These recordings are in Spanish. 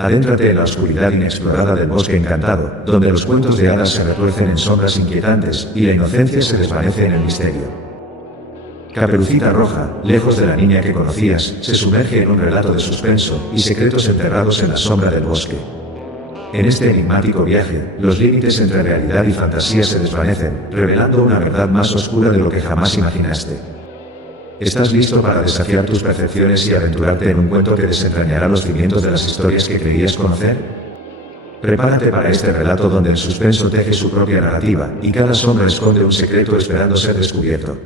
Adéntrate en la oscuridad inexplorada del bosque encantado, donde los cuentos de hadas se retuercen en sombras inquietantes, y la inocencia se desvanece en el misterio. Caperucita Roja, lejos de la niña que conocías, se sumerge en un relato de suspenso, y secretos enterrados en la sombra del bosque. En este enigmático viaje, los límites entre realidad y fantasía se desvanecen, revelando una verdad más oscura de lo que jamás imaginaste. ¿Estás listo para desafiar tus percepciones y aventurarte en un cuento que desentrañará los cimientos de las historias que creías conocer? Prepárate para este relato donde el suspenso teje su propia narrativa, y cada sombra esconde un secreto esperando ser descubierto.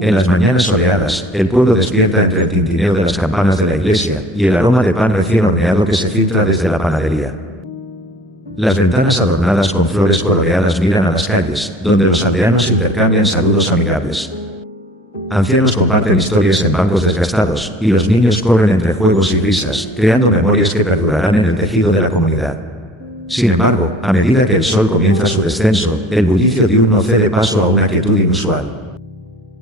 En las mañanas soleadas, el pueblo despierta entre el tintineo de las campanas de la iglesia, y el aroma de pan recién horneado que se filtra desde la panadería. Las ventanas adornadas con flores coloreadas miran a las calles, donde los aldeanos intercambian saludos amigables. Ancianos comparten historias en bancos desgastados, y los niños corren entre juegos y risas, creando memorias que perdurarán en el tejido de la comunidad. Sin embargo, a medida que el sol comienza su descenso, el bullicio diurno cede paso a una quietud inusual.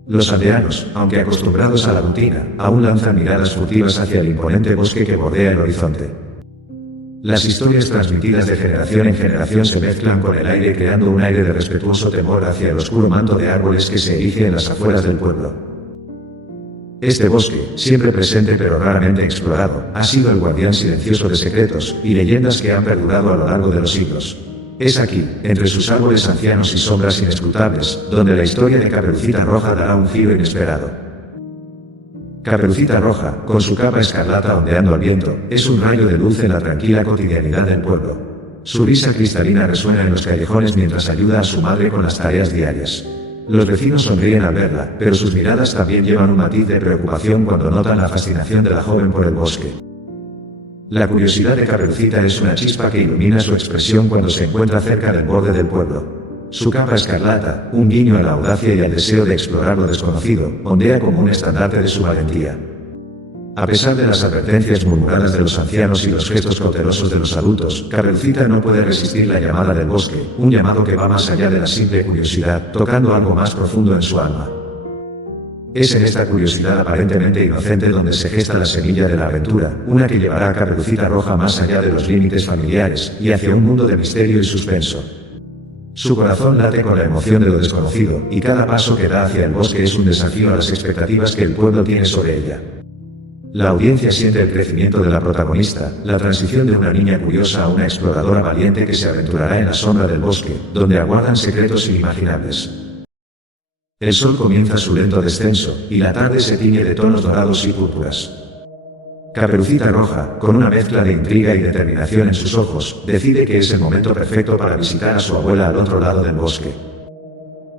Los aldeanos, aunque acostumbrados a la rutina, aún lanzan miradas furtivas hacia el imponente bosque que bordea el horizonte. Las historias transmitidas de generación en generación se mezclan con el aire creando un aire de respetuoso temor hacia el oscuro manto de árboles que se erige en las afueras del pueblo. Este bosque, siempre presente pero raramente explorado, ha sido el guardián silencioso de secretos y leyendas que han perdurado a lo largo de los siglos. Es aquí, entre sus árboles ancianos y sombras inescrutables, donde la historia de Caperucita Roja dará un giro inesperado. Caperucita Roja, con su capa escarlata ondeando al viento, es un rayo de luz en la tranquila cotidianidad del pueblo. Su risa cristalina resuena en los callejones mientras ayuda a su madre con las tareas diarias. Los vecinos sonríen al verla, pero sus miradas también llevan un matiz de preocupación cuando notan la fascinación de la joven por el bosque. La curiosidad de Caperucita es una chispa que ilumina su expresión cuando se encuentra cerca del borde del pueblo. Su capa escarlata, un guiño a la audacia y al deseo de explorar lo desconocido, ondea como un estandarte de su valentía. A pesar de las advertencias murmuradas de los ancianos y los gestos cautelosos de los adultos, Caperucita no puede resistir la llamada del bosque, un llamado que va más allá de la simple curiosidad, tocando algo más profundo en su alma. Es en esta curiosidad aparentemente inocente donde se gesta la semilla de la aventura, una que llevará a Caperucita Roja más allá de los límites familiares, y hacia un mundo de misterio y suspenso. Su corazón late con la emoción de lo desconocido, y cada paso que da hacia el bosque es un desafío a las expectativas que el pueblo tiene sobre ella. La audiencia siente el crecimiento de la protagonista, la transición de una niña curiosa a una exploradora valiente que se aventurará en la sombra del bosque, donde aguardan secretos inimaginables. El sol comienza su lento descenso, y la tarde se tiñe de tonos dorados y púrpuras. Caperucita Roja, con una mezcla de intriga y determinación en sus ojos, decide que es el momento perfecto para visitar a su abuela al otro lado del bosque.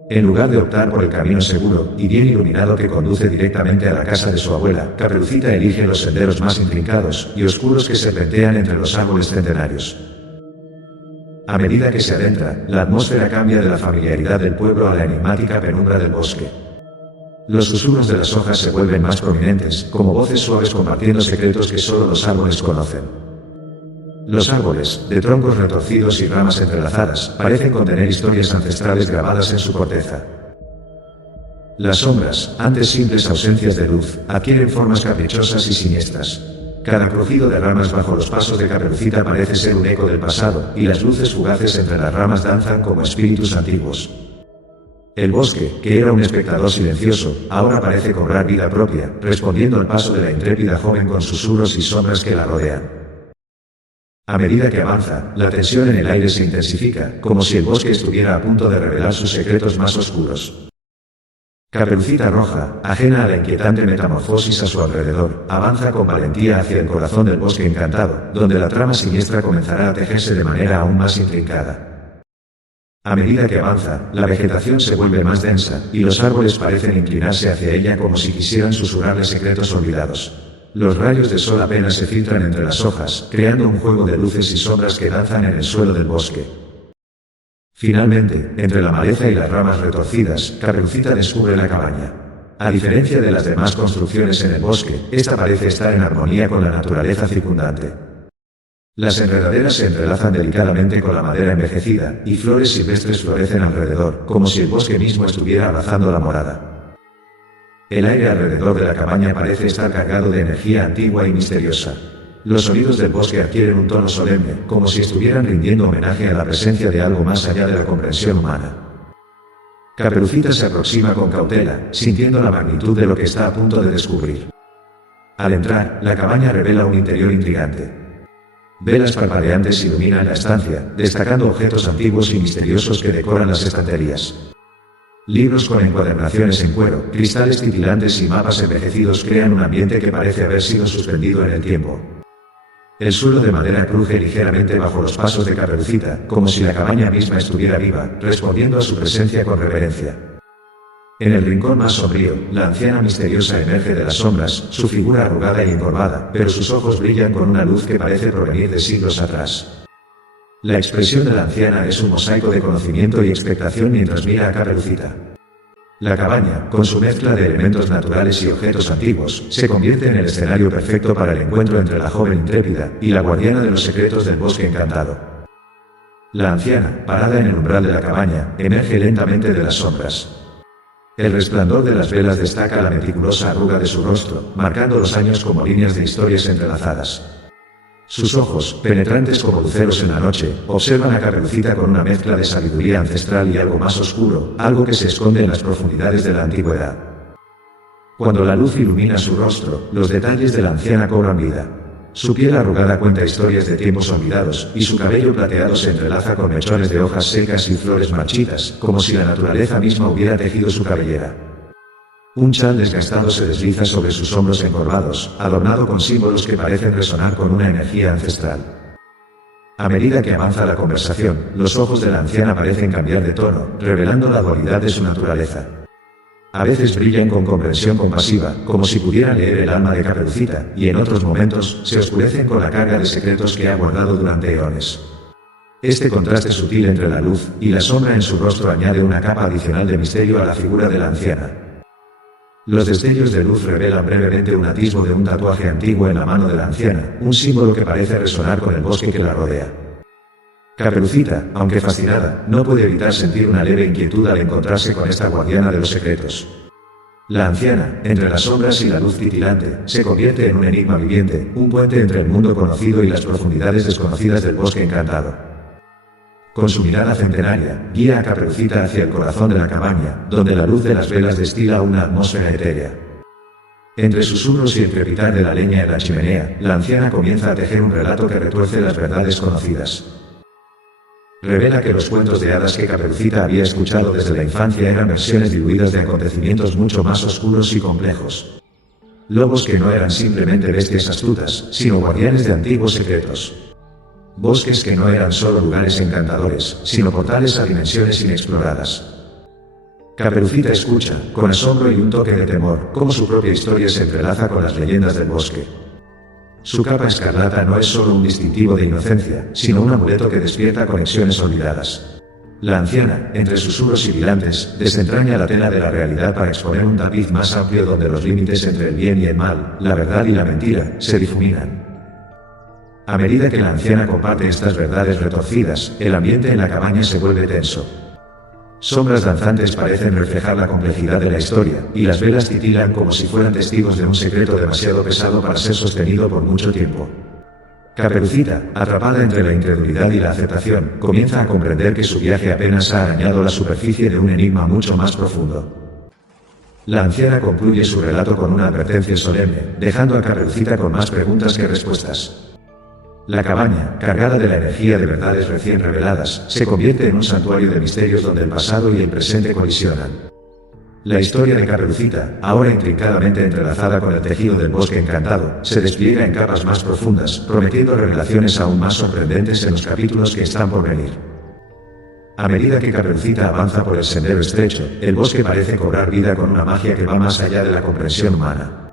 En lugar de optar por el camino seguro y bien iluminado que conduce directamente a la casa de su abuela, Caperucita elige los senderos más intrincados y oscuros que serpentean entre los árboles centenarios. A medida que se adentra, la atmósfera cambia de la familiaridad del pueblo a la enigmática penumbra del bosque. Los susurros de las hojas se vuelven más prominentes, como voces suaves compartiendo secretos que solo los árboles conocen. Los árboles, de troncos retorcidos y ramas entrelazadas, parecen contener historias ancestrales grabadas en su corteza. Las sombras, antes simples ausencias de luz, adquieren formas caprichosas y siniestras. Cada crujido de ramas bajo los pasos de Caperucita parece ser un eco del pasado, y las luces fugaces entre las ramas danzan como espíritus antiguos. El bosque, que era un espectador silencioso, ahora parece cobrar vida propia, respondiendo al paso de la intrépida joven con susurros y sombras que la rodean. A medida que avanza, la tensión en el aire se intensifica, como si el bosque estuviera a punto de revelar sus secretos más oscuros. Caperucita Roja, ajena a la inquietante metamorfosis a su alrededor, avanza con valentía hacia el corazón del bosque encantado, donde la trama siniestra comenzará a tejerse de manera aún más intrincada. A medida que avanza, la vegetación se vuelve más densa, y los árboles parecen inclinarse hacia ella como si quisieran susurrarle secretos olvidados. Los rayos de sol apenas se filtran entre las hojas, creando un juego de luces y sombras que danzan en el suelo del bosque. Finalmente, entre la maleza y las ramas retorcidas, Caperucita descubre la cabaña. A diferencia de las demás construcciones en el bosque, esta parece estar en armonía con la naturaleza circundante. Las enredaderas se entrelazan delicadamente con la madera envejecida, y flores silvestres florecen alrededor, como si el bosque mismo estuviera abrazando la morada. El aire alrededor de la cabaña parece estar cargado de energía antigua y misteriosa. Los sonidos del bosque adquieren un tono solemne, como si estuvieran rindiendo homenaje a la presencia de algo más allá de la comprensión humana. Caperucita se aproxima con cautela, sintiendo la magnitud de lo que está a punto de descubrir. Al entrar, la cabaña revela un interior intrigante. Velas parpadeantes iluminan la estancia, destacando objetos antiguos y misteriosos que decoran las estanterías. Libros con encuadernaciones en cuero, cristales titilantes y mapas envejecidos crean un ambiente que parece haber sido suspendido en el tiempo. El suelo de madera cruje ligeramente bajo los pasos de Caperucita, como si la cabaña misma estuviera viva, respondiendo a su presencia con reverencia. En el rincón más sombrío, la anciana misteriosa emerge de las sombras, su figura arrugada y encorvada, pero sus ojos brillan con una luz que parece provenir de siglos atrás. La expresión de la anciana es un mosaico de conocimiento y expectación mientras mira a Caperucita. La cabaña, con su mezcla de elementos naturales y objetos antiguos, se convierte en el escenario perfecto para el encuentro entre la joven intrépida y la guardiana de los secretos del bosque encantado. La anciana, parada en el umbral de la cabaña, emerge lentamente de las sombras. El resplandor de las velas destaca la meticulosa arruga de su rostro, marcando los años como líneas de historias entrelazadas. Sus ojos, penetrantes como luceros en la noche, observan a Caperucita con una mezcla de sabiduría ancestral y algo más oscuro, algo que se esconde en las profundidades de la antigüedad. Cuando la luz ilumina su rostro, los detalles de la anciana cobran vida. Su piel arrugada cuenta historias de tiempos olvidados, y su cabello plateado se entrelaza con mechones de hojas secas y flores marchitas, como si la naturaleza misma hubiera tejido su cabellera. Un chal desgastado se desliza sobre sus hombros encorvados, adornado con símbolos que parecen resonar con una energía ancestral. A medida que avanza la conversación, los ojos de la anciana parecen cambiar de tono, revelando la dualidad de su naturaleza. A veces brillan con comprensión compasiva, como si pudieran leer el alma de Caperucita, y en otros momentos, se oscurecen con la carga de secretos que ha guardado durante eones. Este contraste sutil entre la luz y la sombra en su rostro añade una capa adicional de misterio a la figura de la anciana. Los destellos de luz revelan brevemente un atisbo de un tatuaje antiguo en la mano de la anciana, un símbolo que parece resonar con el bosque que la rodea. Caperucita, aunque fascinada, no puede evitar sentir una leve inquietud al encontrarse con esta guardiana de los secretos. La anciana, entre las sombras y la luz titilante, se convierte en un enigma viviente, un puente entre el mundo conocido y las profundidades desconocidas del bosque encantado. Con su mirada centenaria, guía a Caperucita hacia el corazón de la cabaña, donde la luz de las velas destila una atmósfera etérea. Entre susurros y el crepitar de la leña en la chimenea, la anciana comienza a tejer un relato que retuerce las verdades conocidas. Revela que los cuentos de hadas que Caperucita había escuchado desde la infancia eran versiones diluidas de acontecimientos mucho más oscuros y complejos. Lobos que no eran simplemente bestias astutas, sino guardianes de antiguos secretos. Bosques que no eran solo lugares encantadores, sino portales a dimensiones inexploradas. Caperucita escucha, con asombro y un toque de temor, cómo su propia historia se entrelaza con las leyendas del bosque. Su capa escarlata no es solo un distintivo de inocencia, sino un amuleto que despierta conexiones olvidadas. La anciana, entre susurros sibilantes, desentraña la tela de la realidad para exponer un tapiz más amplio donde los límites entre el bien y el mal, la verdad y la mentira, se difuminan. A medida que la anciana comparte estas verdades retorcidas, el ambiente en la cabaña se vuelve tenso. Sombras danzantes parecen reflejar la complejidad de la historia, y las velas titilan como si fueran testigos de un secreto demasiado pesado para ser sostenido por mucho tiempo. Caperucita, atrapada entre la incredulidad y la aceptación, comienza a comprender que su viaje apenas ha arañado la superficie de un enigma mucho más profundo. La anciana concluye su relato con una advertencia solemne, dejando a Caperucita con más preguntas que respuestas. La cabaña, cargada de la energía de verdades recién reveladas, se convierte en un santuario de misterios donde el pasado y el presente colisionan. La historia de Caperucita, ahora intrincadamente entrelazada con el tejido del bosque encantado, se despliega en capas más profundas, prometiendo revelaciones aún más sorprendentes en los capítulos que están por venir. A medida que Caperucita avanza por el sendero estrecho, el bosque parece cobrar vida con una magia que va más allá de la comprensión humana.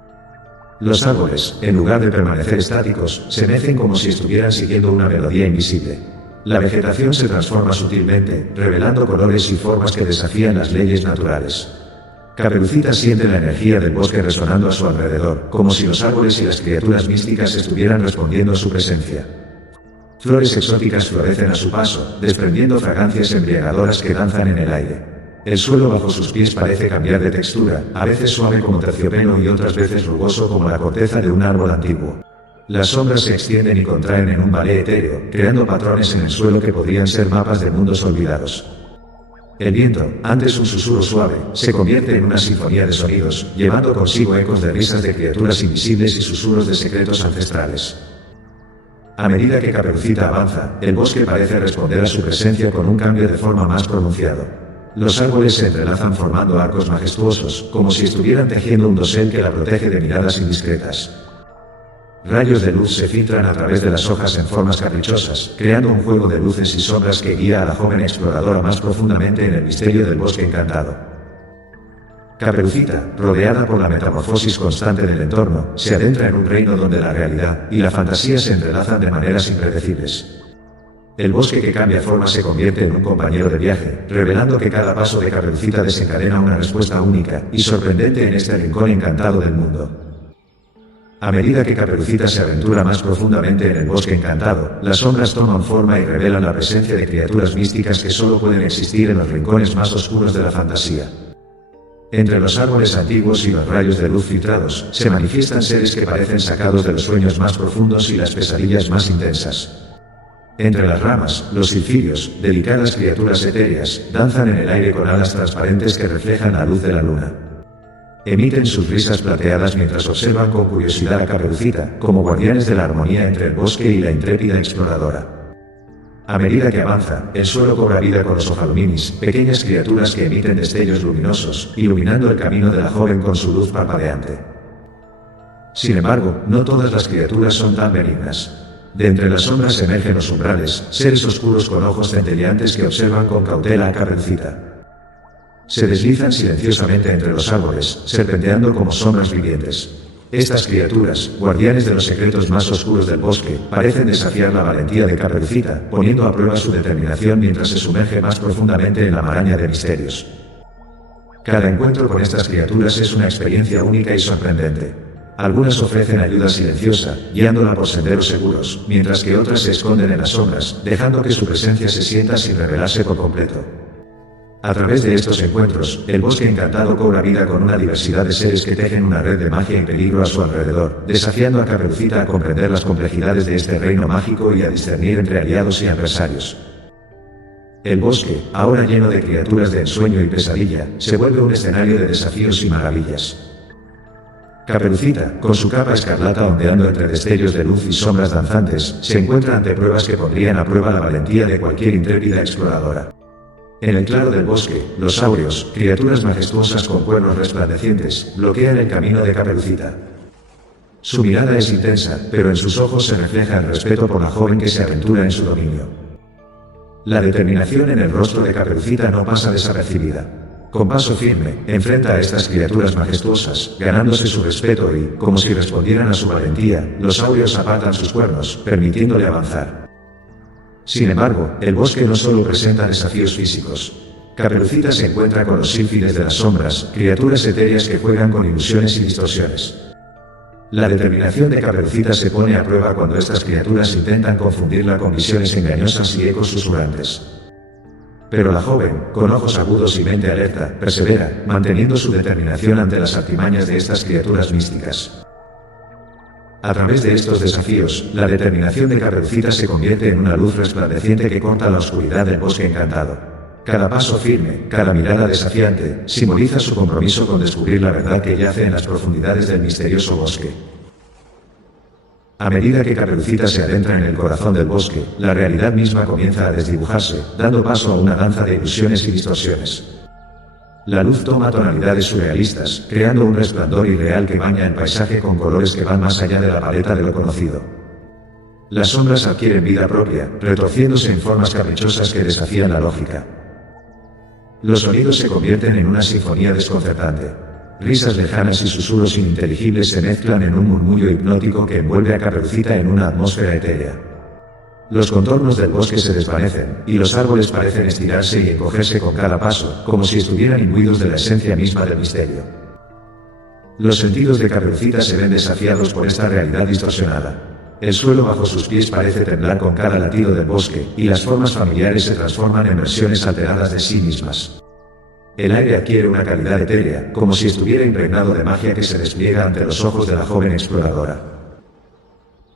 Los árboles, en lugar de permanecer estáticos, se mecen como si estuvieran siguiendo una melodía invisible. La vegetación se transforma sutilmente, revelando colores y formas que desafían las leyes naturales. Caperucita siente la energía del bosque resonando a su alrededor, como si los árboles y las criaturas místicas estuvieran respondiendo a su presencia. Flores exóticas florecen a su paso, desprendiendo fragancias embriagadoras que danzan en el aire. El suelo bajo sus pies parece cambiar de textura, a veces suave como terciopelo y otras veces rugoso como la corteza de un árbol antiguo. Las sombras se extienden y contraen en un ballet etéreo, creando patrones en el suelo que podrían ser mapas de mundos olvidados. El viento, antes un susurro suave, se convierte en una sinfonía de sonidos, llevando consigo ecos de risas de criaturas invisibles y susurros de secretos ancestrales. A medida que Caperucita avanza, el bosque parece responder a su presencia con un cambio de forma más pronunciado. Los árboles se entrelazan formando arcos majestuosos, como si estuvieran tejiendo un dosel que la protege de miradas indiscretas. Rayos de luz se filtran a través de las hojas en formas caprichosas, creando un juego de luces y sombras que guía a la joven exploradora más profundamente en el misterio del bosque encantado. Caperucita, rodeada por la metamorfosis constante del entorno, se adentra en un reino donde la realidad y la fantasía se entrelazan de maneras impredecibles. El bosque que cambia forma se convierte en un compañero de viaje, revelando que cada paso de Caperucita desencadena una respuesta única y sorprendente en este rincón encantado del mundo. A medida que Caperucita se aventura más profundamente en el bosque encantado, las sombras toman forma y revelan la presencia de criaturas místicas que solo pueden existir en los rincones más oscuros de la fantasía. Entre los árboles antiguos y los rayos de luz filtrados, se manifiestan seres que parecen sacados de los sueños más profundos y las pesadillas más intensas. Entre las ramas, los silfirios, delicadas criaturas etéreas, danzan en el aire con alas transparentes que reflejan la luz de la luna. Emiten sus risas plateadas mientras observan con curiosidad a Caperucita, como guardianes de la armonía entre el bosque y la intrépida exploradora. A medida que avanza, el suelo cobra vida con los ofaluminis, pequeñas criaturas que emiten destellos luminosos, iluminando el camino de la joven con su luz parpadeante. Sin embargo, no todas las criaturas son tan benignas. De entre las sombras emergen los umbrales, seres oscuros con ojos centelleantes que observan con cautela a Caperucita. Se deslizan silenciosamente entre los árboles, serpenteando como sombras vivientes. Estas criaturas, guardianes de los secretos más oscuros del bosque, parecen desafiar la valentía de Caperucita, poniendo a prueba su determinación mientras se sumerge más profundamente en la maraña de misterios. Cada encuentro con estas criaturas es una experiencia única y sorprendente. Algunas ofrecen ayuda silenciosa, guiándola por senderos seguros, mientras que otras se esconden en las sombras, dejando que su presencia se sienta sin revelarse por completo. A través de estos encuentros, el bosque encantado cobra vida con una diversidad de seres que tejen una red de magia y peligro a su alrededor, desafiando a Caperucita a comprender las complejidades de este reino mágico y a discernir entre aliados y adversarios. El bosque, ahora lleno de criaturas de ensueño y pesadilla, se vuelve un escenario de desafíos y maravillas. Caperucita, con su capa escarlata ondeando entre destellos de luz y sombras danzantes, se encuentra ante pruebas que pondrían a prueba la valentía de cualquier intrépida exploradora. En el claro del bosque, los saurios, criaturas majestuosas con cuernos resplandecientes, bloquean el camino de Caperucita. Su mirada es intensa, pero en sus ojos se refleja el respeto por la joven que se aventura en su dominio. La determinación en el rostro de Caperucita no pasa desapercibida. Con paso firme, enfrenta a estas criaturas majestuosas, ganándose su respeto y, como si respondieran a su valentía, los saurios apartan sus cuernos, permitiéndole avanzar. Sin embargo, el bosque no solo presenta desafíos físicos. Caperucita se encuentra con los sílfides de las sombras, criaturas etéreas que juegan con ilusiones y distorsiones. La determinación de Caperucita se pone a prueba cuando estas criaturas intentan confundirla con visiones engañosas y ecos susurrantes. Pero la joven, con ojos agudos y mente alerta, persevera, manteniendo su determinación ante las artimañas de estas criaturas místicas. A través de estos desafíos, la determinación de Caperucita se convierte en una luz resplandeciente que corta la oscuridad del bosque encantado. Cada paso firme, cada mirada desafiante, simboliza su compromiso con descubrir la verdad que yace en las profundidades del misterioso bosque. A medida que Caperucita se adentra en el corazón del bosque, la realidad misma comienza a desdibujarse, dando paso a una danza de ilusiones y distorsiones. La luz toma tonalidades surrealistas, creando un resplandor irreal que baña el paisaje con colores que van más allá de la paleta de lo conocido. Las sombras adquieren vida propia, retorciéndose en formas caprichosas que desafían la lógica. Los sonidos se convierten en una sinfonía desconcertante. Risas lejanas y susurros ininteligibles se mezclan en un murmullo hipnótico que envuelve a Caperucita en una atmósfera etérea. Los contornos del bosque se desvanecen, y los árboles parecen estirarse y encogerse con cada paso, como si estuvieran imbuidos de la esencia misma del misterio. Los sentidos de Caperucita se ven desafiados por esta realidad distorsionada. El suelo bajo sus pies parece temblar con cada latido del bosque, y las formas familiares se transforman en versiones alteradas de sí mismas. El aire adquiere una calidad etérea, como si estuviera impregnado de magia que se despliega ante los ojos de la joven exploradora.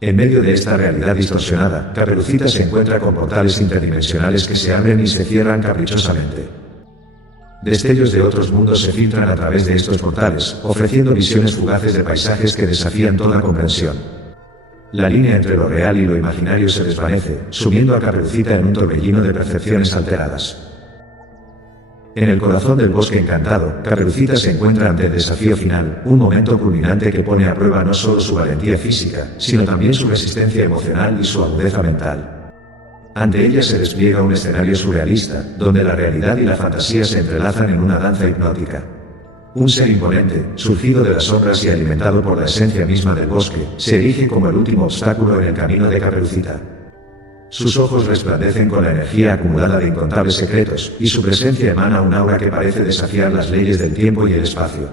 En medio de esta realidad distorsionada, Caperucita se encuentra con portales interdimensionales que se abren y se cierran caprichosamente. Destellos de otros mundos se filtran a través de estos portales, ofreciendo visiones fugaces de paisajes que desafían toda comprensión. La línea entre lo real y lo imaginario se desvanece, sumiendo a Caperucita en un torbellino de percepciones alteradas. En el corazón del bosque encantado, Caperucita se encuentra ante el desafío final, un momento culminante que pone a prueba no solo su valentía física, sino también su resistencia emocional y su agudeza mental. Ante ella se despliega un escenario surrealista, donde la realidad y la fantasía se entrelazan en una danza hipnótica. Un ser imponente, surgido de las sombras y alimentado por la esencia misma del bosque, se erige como el último obstáculo en el camino de Caperucita. Sus ojos resplandecen con la energía acumulada de incontables secretos, y su presencia emana un aura que parece desafiar las leyes del tiempo y el espacio.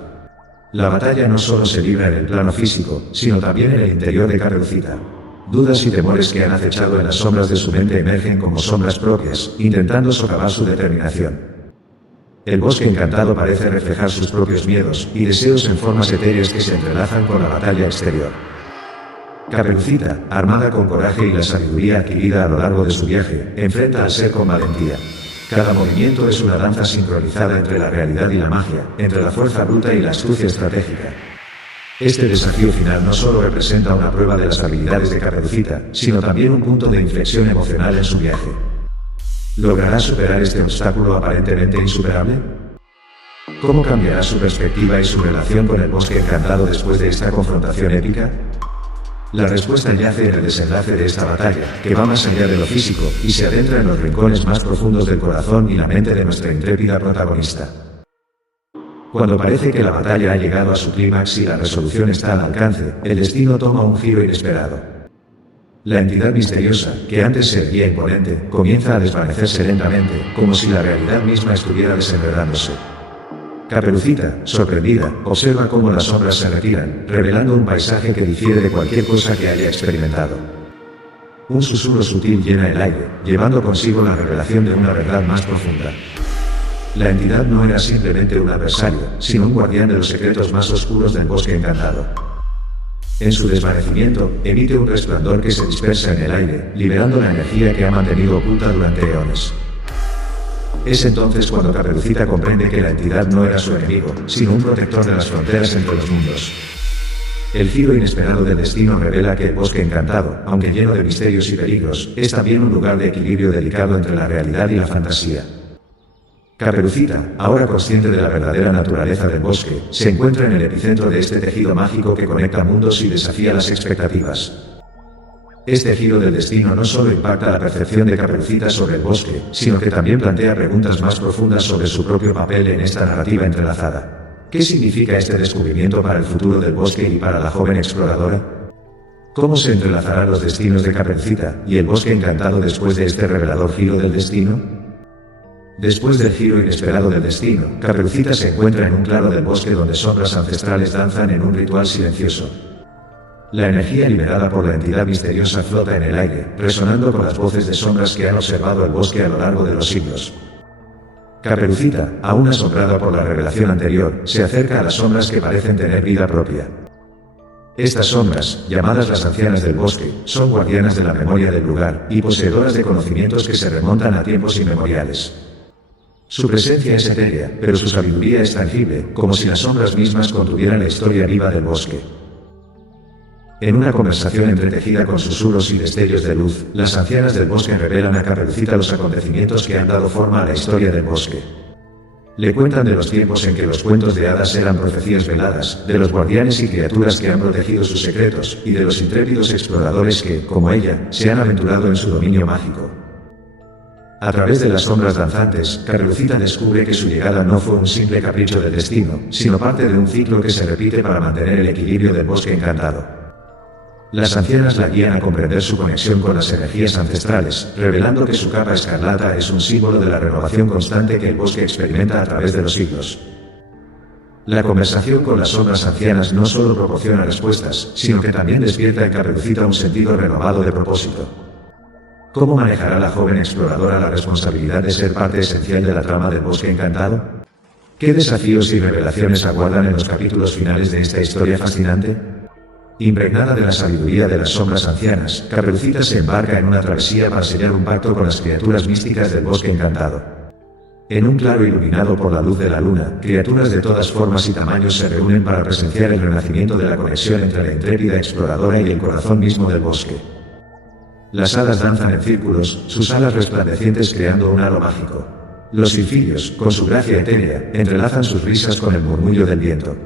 La batalla no solo se libra en el plano físico, sino también en el interior de Caperucita. Dudas y temores que han acechado en las sombras de su mente emergen como sombras propias, intentando socavar su determinación. El bosque encantado parece reflejar sus propios miedos y deseos en formas etéreas que se entrelazan con la batalla exterior. Caperucita, armada con coraje y la sabiduría adquirida a lo largo de su viaje, enfrenta al ser con valentía. Cada movimiento es una danza sincronizada entre la realidad y la magia, entre la fuerza bruta y la astucia estratégica. Este desafío final no solo representa una prueba de las habilidades de Caperucita, sino también un punto de inflexión emocional en su viaje. ¿Logrará superar este obstáculo aparentemente insuperable? ¿Cómo cambiará su perspectiva y su relación con el bosque encantado después de esta confrontación épica? La respuesta yace en el desenlace de esta batalla, que va más allá de lo físico, y se adentra en los rincones más profundos del corazón y la mente de nuestra intrépida protagonista. Cuando parece que la batalla ha llegado a su clímax y la resolución está al alcance, el destino toma un giro inesperado. La entidad misteriosa, que antes se erguía imponente, comienza a desvanecerse lentamente, como si la realidad misma estuviera desenredándose. Caperucita, sorprendida, observa cómo las sombras se retiran, revelando un paisaje que difiere de cualquier cosa que haya experimentado. Un susurro sutil llena el aire, llevando consigo la revelación de una verdad más profunda. La entidad no era simplemente un adversario, sino un guardián de los secretos más oscuros del bosque encantado. En su desvanecimiento, emite un resplandor que se dispersa en el aire, liberando la energía que ha mantenido oculta durante eones. Es entonces cuando Caperucita comprende que la entidad no era su enemigo, sino un protector de las fronteras entre los mundos. El giro inesperado del destino revela que el bosque encantado, aunque lleno de misterios y peligros, es también un lugar de equilibrio delicado entre la realidad y la fantasía. Caperucita, ahora consciente de la verdadera naturaleza del bosque, se encuentra en el epicentro de este tejido mágico que conecta mundos y desafía las expectativas. Este giro del destino no solo impacta la percepción de Caperucita sobre el bosque, sino que también plantea preguntas más profundas sobre su propio papel en esta narrativa entrelazada. ¿Qué significa este descubrimiento para el futuro del bosque y para la joven exploradora? ¿Cómo se entrelazarán los destinos de Caperucita y el bosque encantado después de este revelador giro del destino? Después del giro inesperado del destino, Caperucita se encuentra en un claro del bosque donde sombras ancestrales danzan en un ritual silencioso. La energía liberada por la entidad misteriosa flota en el aire, resonando con las voces de sombras que han observado el bosque a lo largo de los siglos. Caperucita, aún asombrada por la revelación anterior, se acerca a las sombras que parecen tener vida propia. Estas sombras, llamadas las ancianas del bosque, son guardianas de la memoria del lugar, y poseedoras de conocimientos que se remontan a tiempos inmemoriales. Su presencia es etérea, pero su sabiduría es tangible, como si las sombras mismas contuvieran la historia viva del bosque. En una conversación entretejida con susurros y destellos de luz, las ancianas del bosque revelan a Caperucita los acontecimientos que han dado forma a la historia del bosque. Le cuentan de los tiempos en que los cuentos de hadas eran profecías veladas, de los guardianes y criaturas que han protegido sus secretos, y de los intrépidos exploradores que, como ella, se han aventurado en su dominio mágico. A través de las sombras danzantes, Caperucita descubre que su llegada no fue un simple capricho del destino, sino parte de un ciclo que se repite para mantener el equilibrio del bosque encantado. Las ancianas la guían a comprender su conexión con las energías ancestrales, revelando que su capa escarlata es un símbolo de la renovación constante que el bosque experimenta a través de los siglos. La conversación con las sombras ancianas no solo proporciona respuestas, sino que también despierta en Caperucita un sentido renovado de propósito. ¿Cómo manejará la joven exploradora la responsabilidad de ser parte esencial de la trama del bosque encantado? ¿Qué desafíos y revelaciones aguardan en los capítulos finales de esta historia fascinante? Impregnada de la sabiduría de las sombras ancianas, Caperucita se embarca en una travesía para sellar un pacto con las criaturas místicas del bosque encantado. En un claro iluminado por la luz de la luna, criaturas de todas formas y tamaños se reúnen para presenciar el renacimiento de la conexión entre la intrépida exploradora y el corazón mismo del bosque. Las hadas danzan en círculos, sus alas resplandecientes creando un halo mágico. Los silfillos, con su gracia etérea, entrelazan sus risas con el murmullo del viento.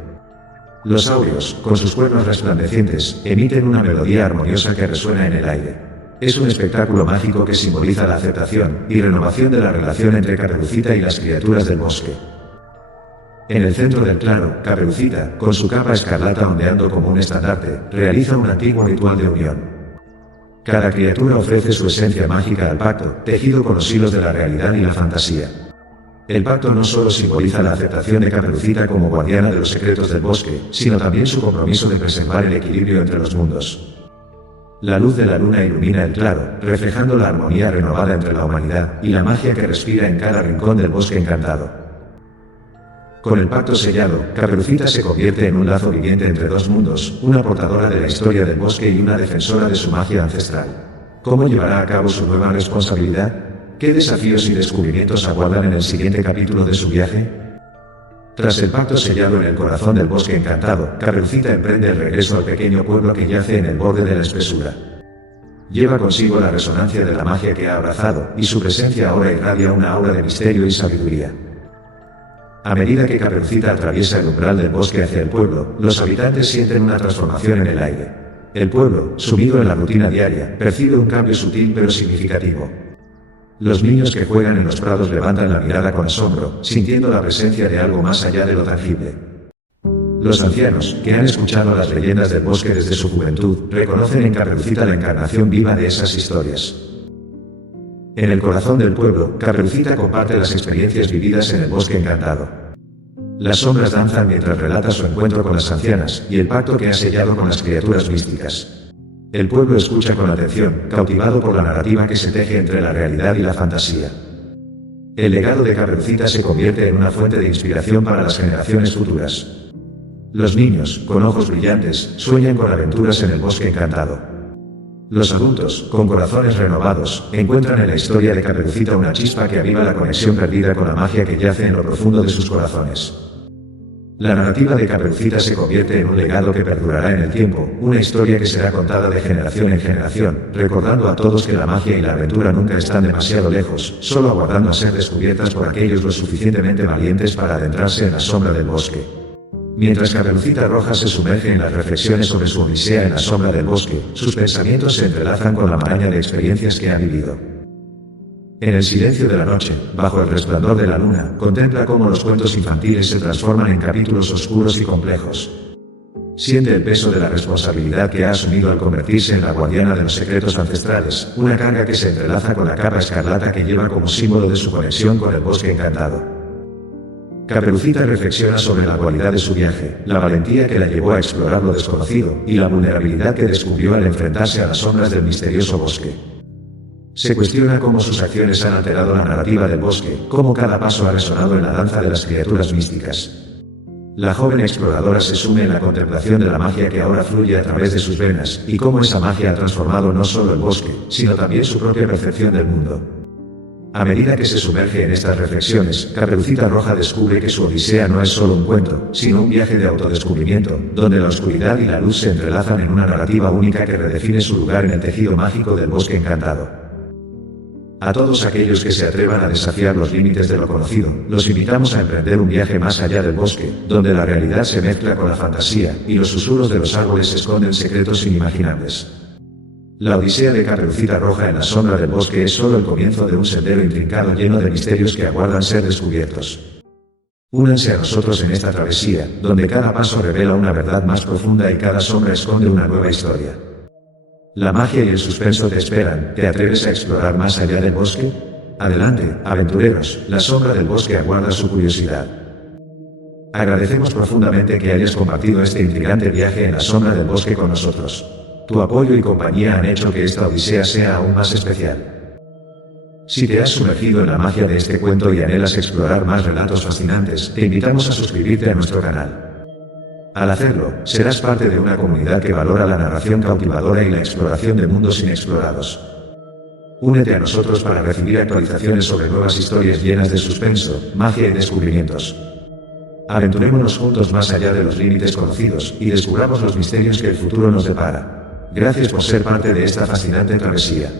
Los áureos, con sus cuernos resplandecientes, emiten una melodía armoniosa que resuena en el aire. Es un espectáculo mágico que simboliza la aceptación y renovación de la relación entre Caperucita y las criaturas del bosque. En el centro del claro, Caperucita, con su capa escarlata ondeando como un estandarte, realiza un antiguo ritual de unión. Cada criatura ofrece su esencia mágica al pacto, tejido con los hilos de la realidad y la fantasía. El pacto no solo simboliza la aceptación de Caperucita como guardiana de los secretos del bosque, sino también su compromiso de preservar el equilibrio entre los mundos. La luz de la luna ilumina el claro, reflejando la armonía renovada entre la humanidad y la magia que respira en cada rincón del bosque encantado. Con el pacto sellado, Caperucita se convierte en un lazo viviente entre dos mundos, una portadora de la historia del bosque y una defensora de su magia ancestral. ¿Cómo llevará a cabo su nueva responsabilidad? ¿Qué desafíos y descubrimientos aguardan en el siguiente capítulo de su viaje? Tras el pacto sellado en el corazón del bosque encantado, Caperucita emprende el regreso al pequeño pueblo que yace en el borde de la espesura. Lleva consigo la resonancia de la magia que ha abrazado, y su presencia ahora irradia una aura de misterio y sabiduría. A medida que Caperucita atraviesa el umbral del bosque hacia el pueblo, los habitantes sienten una transformación en el aire. El pueblo, sumido en la rutina diaria, percibe un cambio sutil pero significativo. Los niños que juegan en los prados levantan la mirada con asombro, sintiendo la presencia de algo más allá de lo tangible. Los ancianos, que han escuchado las leyendas del bosque desde su juventud, reconocen en Caperucita la encarnación viva de esas historias. En el corazón del pueblo, Caperucita comparte las experiencias vividas en el bosque encantado. Las sombras danzan mientras relata su encuentro con las ancianas, y el pacto que ha sellado con las criaturas místicas. El pueblo escucha con atención, cautivado por la narrativa que se teje entre la realidad y la fantasía. El legado de Caperucita se convierte en una fuente de inspiración para las generaciones futuras. Los niños, con ojos brillantes, sueñan con aventuras en el bosque encantado. Los adultos, con corazones renovados, encuentran en la historia de Caperucita una chispa que aviva la conexión perdida con la magia que yace en lo profundo de sus corazones. La narrativa de Caperucita se convierte en un legado que perdurará en el tiempo, una historia que será contada de generación en generación, recordando a todos que la magia y la aventura nunca están demasiado lejos, solo aguardando a ser descubiertas por aquellos lo suficientemente valientes para adentrarse en la sombra del bosque. Mientras Caperucita Roja se sumerge en las reflexiones sobre su odisea en la sombra del bosque, sus pensamientos se entrelazan con la maraña de experiencias que ha vivido. En el silencio de la noche, bajo el resplandor de la luna, contempla cómo los cuentos infantiles se transforman en capítulos oscuros y complejos. Siente el peso de la responsabilidad que ha asumido al convertirse en la guardiana de los secretos ancestrales, una carga que se entrelaza con la capa escarlata que lleva como símbolo de su conexión con el bosque encantado. Caperucita reflexiona sobre la cualidad de su viaje, la valentía que la llevó a explorar lo desconocido, y la vulnerabilidad que descubrió al enfrentarse a las sombras del misterioso bosque. Se cuestiona cómo sus acciones han alterado la narrativa del bosque, cómo cada paso ha resonado en la danza de las criaturas místicas. La joven exploradora se sume en la contemplación de la magia que ahora fluye a través de sus venas, y cómo esa magia ha transformado no solo el bosque, sino también su propia percepción del mundo. A medida que se sumerge en estas reflexiones, Caperucita Roja descubre que su odisea no es solo un cuento, sino un viaje de autodescubrimiento, donde la oscuridad y la luz se entrelazan en una narrativa única que redefine su lugar en el tejido mágico del bosque encantado. A todos aquellos que se atrevan a desafiar los límites de lo conocido, los invitamos a emprender un viaje más allá del bosque, donde la realidad se mezcla con la fantasía, y los susurros de los árboles esconden secretos inimaginables. La odisea de Caperucita Roja en la sombra del bosque es solo el comienzo de un sendero intrincado lleno de misterios que aguardan ser descubiertos. Únanse a nosotros en esta travesía, donde cada paso revela una verdad más profunda y cada sombra esconde una nueva historia. La magia y el suspenso te esperan. ¿Te atreves a explorar más allá del bosque? Adelante, aventureros, la sombra del bosque aguarda su curiosidad. Agradecemos profundamente que hayas compartido este intrigante viaje en la sombra del bosque con nosotros. Tu apoyo y compañía han hecho que esta odisea sea aún más especial. Si te has sumergido en la magia de este cuento y anhelas explorar más relatos fascinantes, te invitamos a suscribirte a nuestro canal. Al hacerlo, serás parte de una comunidad que valora la narración cautivadora y la exploración de mundos inexplorados. Únete a nosotros para recibir actualizaciones sobre nuevas historias llenas de suspenso, magia y descubrimientos. Aventurémonos juntos más allá de los límites conocidos, y descubramos los misterios que el futuro nos depara. Gracias por ser parte de esta fascinante travesía.